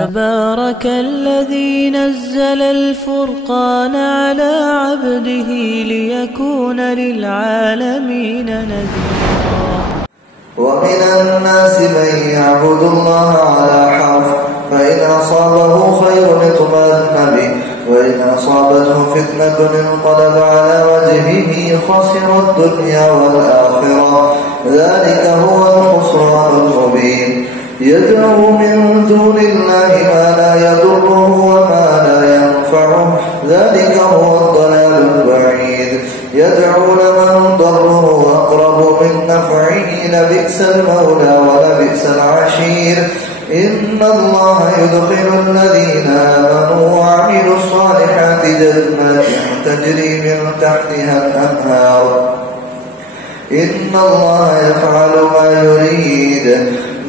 تبارك الذي نزل الفرقان على عبده ليكون للعالمين نذيرا. ومن الناس من يعبد الله على حرف، فإن أصابه خير اطمأن به، وإن أصابته فتنة انقلب على وجهه خسر الدنيا والآخرة، ذلك هو الخسران المبين. يدعو من دون الله ما لا يضره وما لا ينفعه، ذلك هو الضلال البعيد. يدعو لمن ضره أقرب من نفعه، لبئس المولى ولبئس العشير. إن الله يدخل الذين آمنوا وعملوا الصالحات جنات تجري من تحتها الأنهار. إن الله يفعل ما يريد.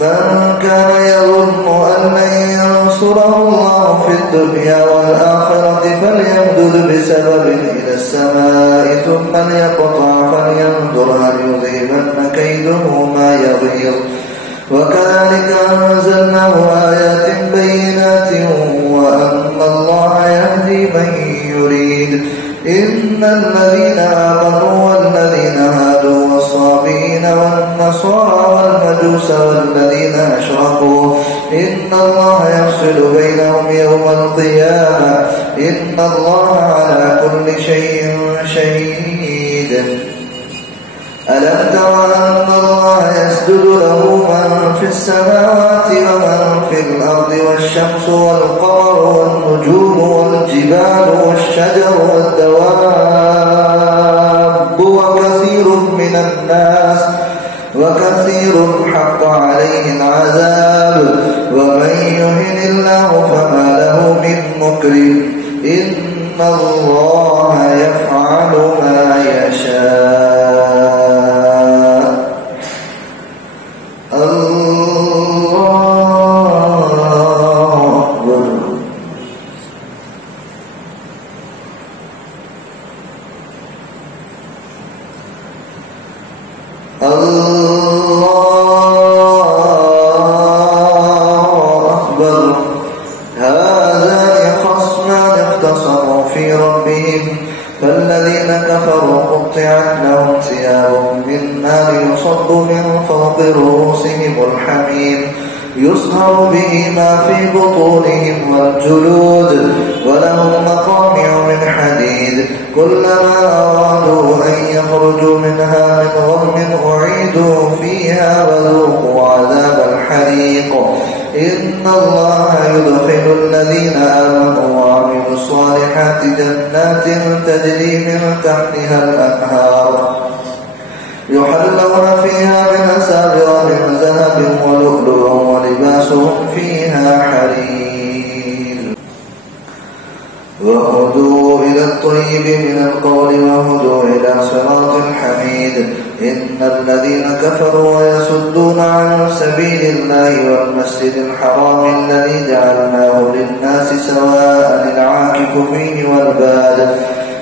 من كان يظن أن لن ينصره الله في الدنيا والآخرة فليمدد بسبب إلى السماء ثم ليقطع فلينظر هل يذهبن كيده ما يغيظ. وكذلك أنزلناه آيات بينات وأن الله يهدي من يريد. إن الذين آمنوا والذين هادوا والصابئين والنصارى والمجوس والذين أشركوا إن الله يفصل بينهم يوم القيامة، إن الله على كل شيء شهيد. ألم تر أن الله يسجد له من في السماوات ومن في الأرض والشمس والقمر والنجوم والجبال والشجر والدواب وكثير حق عليه العذاب. ومن يهن الله فما له من مكرم. إن الله يفعل ما يشاء. هذان خصمان اختصموا في ربهم فالذين كفروا قطعت لهم ثياب من نار يصب من فوق رؤوسهم الحميم يصهر به ما في بطونهم والجلود ولهم مقامع من حديد كلما أرادوا أن يخرجوا منها من غم أعيدوا فيها وذوقوا عذاب الحريق. إن الله يدخل الذين آمنوا وعملوا الصالحات جنات تجري من تحتها الأنهار يحلون فيها من أساور من ذهب ولؤلؤا ولباسهم فيها حرير. وهدوا إلى الطيب من القول وهدوا إلى صراط الحميد. إن الذين كفروا ويصدون عن سبيل الله والمسجد الحرام الذي جعلناه للناس سواء العاكف فيه والباد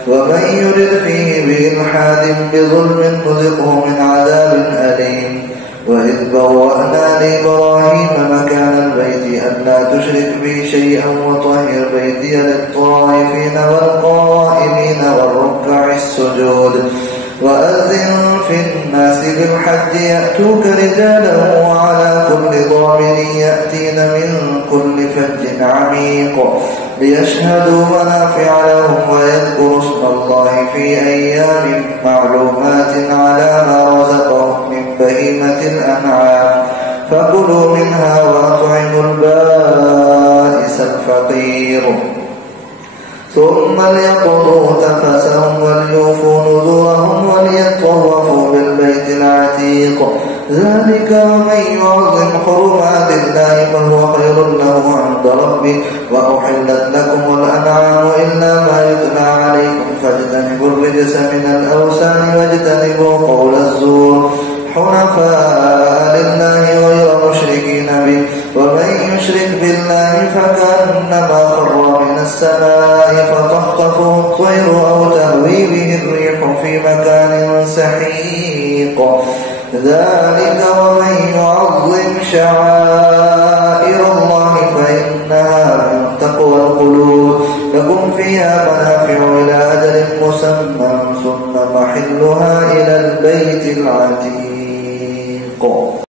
ومن يرد فيه بإلحاد بظلم نذقه من عذاب أليم. وإذ بوأنا لإبراهيم مكان البيت ألا تشرك بي شيئا وطهر بيتي للطائفين والقائمين والركع السجود. وأذن في الناس بالحج يأتوك رجالا وعلى كل ضامر يأتين من كل فج عميق ليشهدوا منافع لهم ويذكروا اسم الله في أيام معلومات على ما رزقهم من بهيمة الأنعام فكلوا منها وأطعموا البائس الفقير. ثم ليقضوا تفثهم وليوفوا نذورهم وليطوفوا بالبيت العتيق. ذلك ومن يعظم حرمات الله فهو خير له عند ربه. وأحلت لكم الأنعام إلا ما يتلى عليكم فاجتنبوا الرجس من الأوثان واجتنبوا قول الزور حنفاء لله غير مشركين به. ومن يشرك بالله فكأنما خر من السماء فتخطفه الطير أو تهوي به الريح في مكان سحيق. ذلك ومن يعظم شعائر الله فإنها لكم فيها منافع إلى أجل مسمى ثم محلها إلى البيت العتيق.